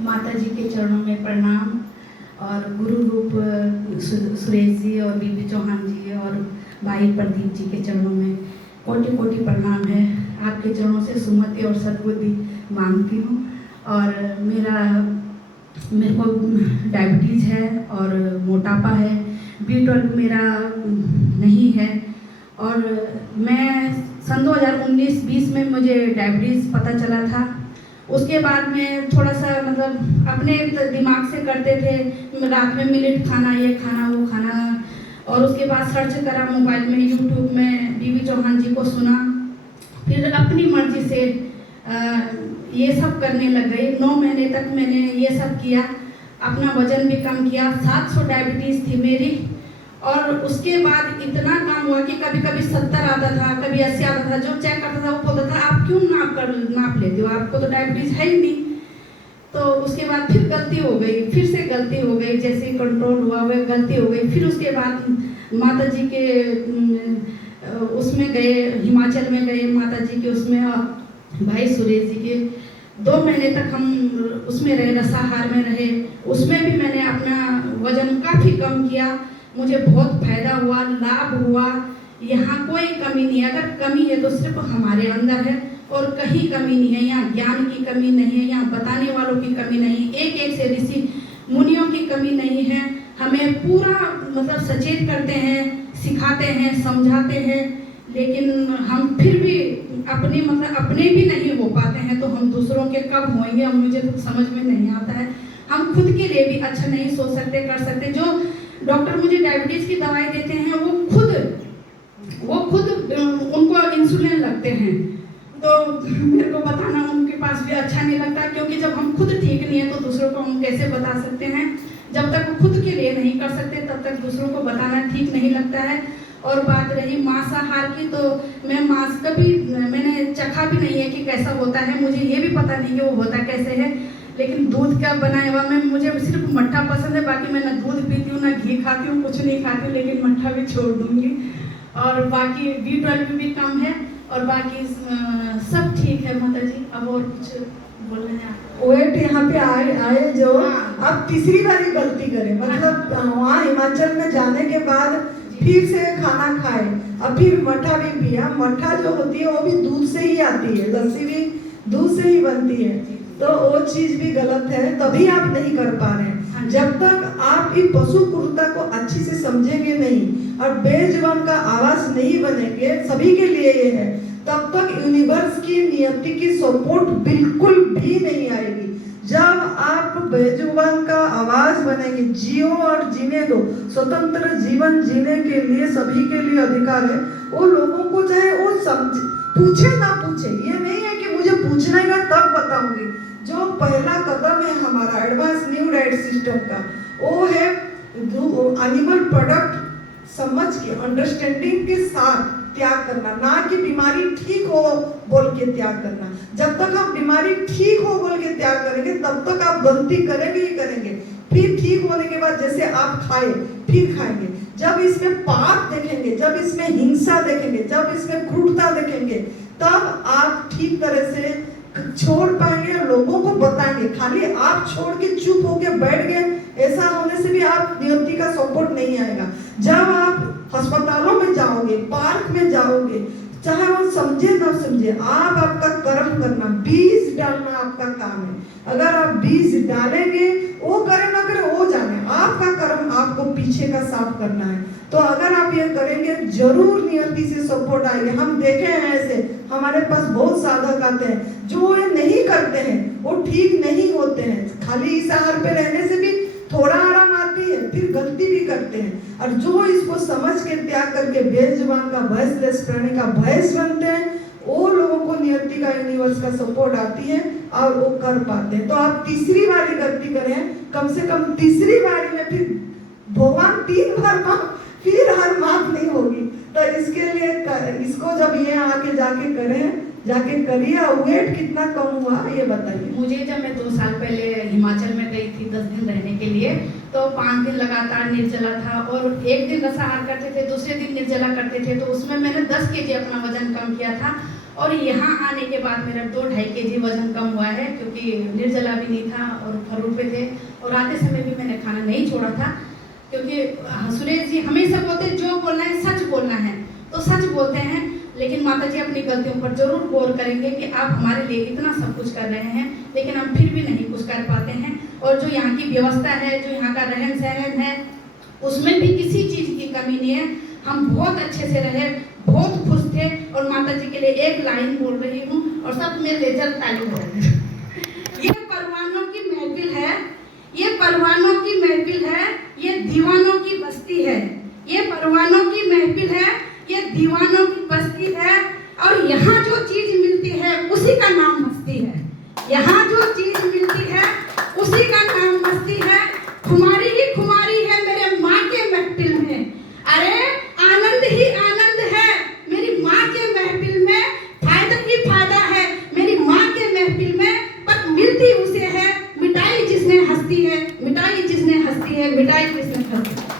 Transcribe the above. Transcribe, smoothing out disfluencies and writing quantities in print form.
माता जी के चरणों में प्रणाम और गुरु रूप सुरेश जी और बीबी चौहान जी और भाई प्रदीप जी के चरणों में कोटि कोटि प्रणाम है। आपके चरणों से सुमति और सद्बुद्धि मांगती हूँ। और मेरे को डायबिटीज़ है और मोटापा है, B12 मेरा नहीं है। और मैं सन 2019-20 में मुझे डायबिटीज़ पता चला था। उसके बाद में थोड़ा सा मतलब अपने दिमाग से करते थे, रात में मिलेट खाना, ये खाना वो खाना, और उसके बाद सर्च करा मोबाइल में, यूट्यूब में बीबी चौहान जी को सुना, फिर अपनी मर्जी से ये सब करने लग गई। 9 महीने तक मैंने ये सब किया, अपना वजन भी कम किया। 700 डायबिटीज़ थी मेरी, और उसके बाद इतना कम हुआ कि कभी कभी 70 आता था, कभी 80 आता था। जो चेक करता था वो बोलता था आप क्यों नाप लेते हो, आपको तो डायबिटीज़ है ही नहीं। तो उसके बाद फिर गलती हो गई, फिर से गलती हो गई, जैसे कंट्रोल हुआ वह गलती हो गई। फिर उसके बाद माता जी के उसमें गए, हिमाचल में गए माता जी के उसमें, भाई सुरेश जी के 2 महीने तक हम उसमें रहे, रसाहार में रहे। उसमें भी मैंने अपना वजन काफ़ी कम किया, मुझे बहुत फायदा हुआ, लाभ हुआ। यहाँ कोई कमी नहीं है, अगर कमी है तो सिर्फ हमारे अंदर है और कहीं कमी नहीं है। यहाँ ज्ञान की कमी नहीं है, यहाँ बताने वालों की कमी नहीं है, एक एक से ऋषि मुनियों की कमी नहीं है। हमें पूरा मतलब सचेत करते हैं, सिखाते हैं, समझाते हैं, लेकिन हम फिर भी अपने भी नहीं हो पाते हैं, तो हम दूसरों के कब होंगे, हम मुझे तो समझ में नहीं आता है। हम खुद के लिए भी अच्छा नहीं सोच सकते, कर सकते। जो डॉक्टर मुझे डायबिटीज़ की दवाई देते हैं वो खुद उनको इंसुलिन लगते हैं, तो मेरे को बताना उनके पास भी अच्छा नहीं लगता, क्योंकि जब हम खुद ठीक नहीं है तो दूसरों को हम कैसे बता सकते हैं। जब तक खुद के लिए नहीं कर सकते तब तक दूसरों को बताना ठीक नहीं लगता है। और बात रही मांसाहार की, तो मैं मांस कभी मैंने चखा भी नहीं है कि कैसा होता है, मुझे ये भी पता नहीं कि वो होता कैसे है। लेकिन दूध का बनाया हुआ मुझे सिर्फ मट्ठा पसंद है, बाकी मैं ना दूध पीती हूँ, ना घी खाती हूँ, कुछ नहीं खाती हूँ, लेकिन मट्ठा भी छोड़ दूँगी। और बाकी B12 भी कम है, और बाकी सब ठीक है माता जी। अब और कुछ बोल रहे हैं आप? वेट यहाँ पे आए जो अब तीसरी बारी गलती करें, मतलब वहाँ हिमाचल में जाने के बाद फिर से खाना खाए, अब फिर मट्ठा भी पिया। मट्ठा जो होती है वो भी दूध से ही आती है, लस्सी भी दूध से ही बनती है, तो वो चीज भी गलत है, तभी आप नहीं कर पा रहे हैं। जब तक आप इस पशु क्रूरता को अच्छी से समझेंगे नहीं और बेजुबान का आवाज नहीं बनेंगे, सभी के लिए ये है, तब तक यूनिवर्स की नियति की सपोर्ट बिल्कुल भी नहीं आएगी। जब आप बेजुबान का आवाज बनेंगे, जियो और जीने दो, स्वतंत्र जीवन जीने के लिए सभी के लिए अधिकार है। वो लोगों को चाहे वो समझ पूछे ना पूछे, ये नहीं है कि मुझे पूछना ही तब बताऊंगी। जो पहला कदम है हमारा एडवांस न्यू डाइट सिस्टम का, वो है एनिमल प्रोडक्ट समझ के, अंडरस्टैंडिंग के साथ त्याग करना, ना कि बीमारी ठीक हो बोल के त्याग करना। जब तक आप बीमारी ठीक हो बोल के त्याग करेंगे तब तक आप गलती करेंगे ही करेंगे। फिर ठीक होने के बाद जैसे आप खाए फिर खाएंगे, जब इसमें पाप देखेंगे, जब इसमें हिंसा देखेंगे, जब इसमें क्रूरता देखेंगे, तब आप ठीक तरह से छोड़ पाएंगे और लोगों को बताएंगे। खाली आप छोड़ के चुप होके बैठ गए, ऐसा होने से भी आप नियति का सपोर्ट नहीं आएगा। जब आप अस्पतालों में जाओगे, पार्क में जाओगे, चाहे वो समझे ना समझे, आप आपका कर्म करना, बीज डालना आपका काम है। अगर आप बीज डालेंगे, वो करे ना करे वो जाने, आपका कर्म आपको पीछे का साफ करना है। तो अगर आप ये करेंगे जरूर नियति से सपोर्ट आएंगे। हम देखे हैं ऐसे, हमारे पास बहुत साधक आते हैं जो ये नहीं करते हैं, वो ठीक नहीं होते हैं। खाली इस आहार पे रहने से भी थोड़ा आराम आती है, फिर गलती भी करते हैं। और जो इसको समझ के त्याग करके बेजुबान का भैंस प्राणी का भैंस बनते हैं, वो लोगों को नियति का यूनिवर्स का सपोर्ट आती है और वो कर पाते हैं। तो आप तीसरी बारी गलती करें, कम से कम तीसरी बारी में फिर भगवान 3 बार माफ, फिर हर माफ नहीं होगी। तो इसके लिए इसको जब ये आके जाके करें, जाके करिए। वेट कितना कम हुआ ये बताइए मुझे। जब मैं 2 साल पहले हिमाचल में गई थी 10 दिन रहने के लिए, तो 5 दिन लगातार निर्जला था, और एक दिन रसाहार करते थे, दूसरे दिन निर्जला करते थे, तो उसमें मैंने 10 kg अपना वजन कम किया था। और यहाँ आने के बाद मेरा 2-2.5 kg वजन कम हुआ है, क्योंकि निर्जला भी नहीं था और फरूट पे थे, और आते समय भी मैंने खाना नहीं छोड़ा था। क्योंकि सुरेश जी हमेशा बोलते हैं जो बोलना है सच बोलना है, तो सच बोलते हैं। लेकिन माता जी अपनी गलतियों पर जरूर गौर करेंगे कि आप हमारे लिए इतना सब कुछ कर रहे हैं, लेकिन हम फिर भी नहीं कुछ कर पाते हैं। और जो यहाँ की व्यवस्था है, जो यहाँ का रहन सहन है, उसमें भी किसी चीज़ की कमी नहीं है। हम बहुत अच्छे से रहे, बहुत खुश थे। और माता जी के लिए एक लाइन बोल रही हूँ और सब में लेजर ताली हो रही है। ये परवानों की महफिल है, ये परवानों की महफिल है, ये दीवानों की बस्ती है। ये परवानों की महफिल है, ये दीवानों की बस्ती है। और यहाँ जो चीज मिलती है उसी का नाम मस्ती है। यहाँ जो चीज मिलती है उसी का नाम मस्ती है। खुमारी ही खुमारी है मेरे माँ के महफिल में। अरे आनंद ही आनंद है मेरी माँ के महफिल में। फायदा ही फायदा है मेरी माँ के महफिल में। पर मिलती उसे है मिटाई जिसने हस्ती है, मिटाई जिसने हस्ती है, मिटाई जिसने हस्ती है।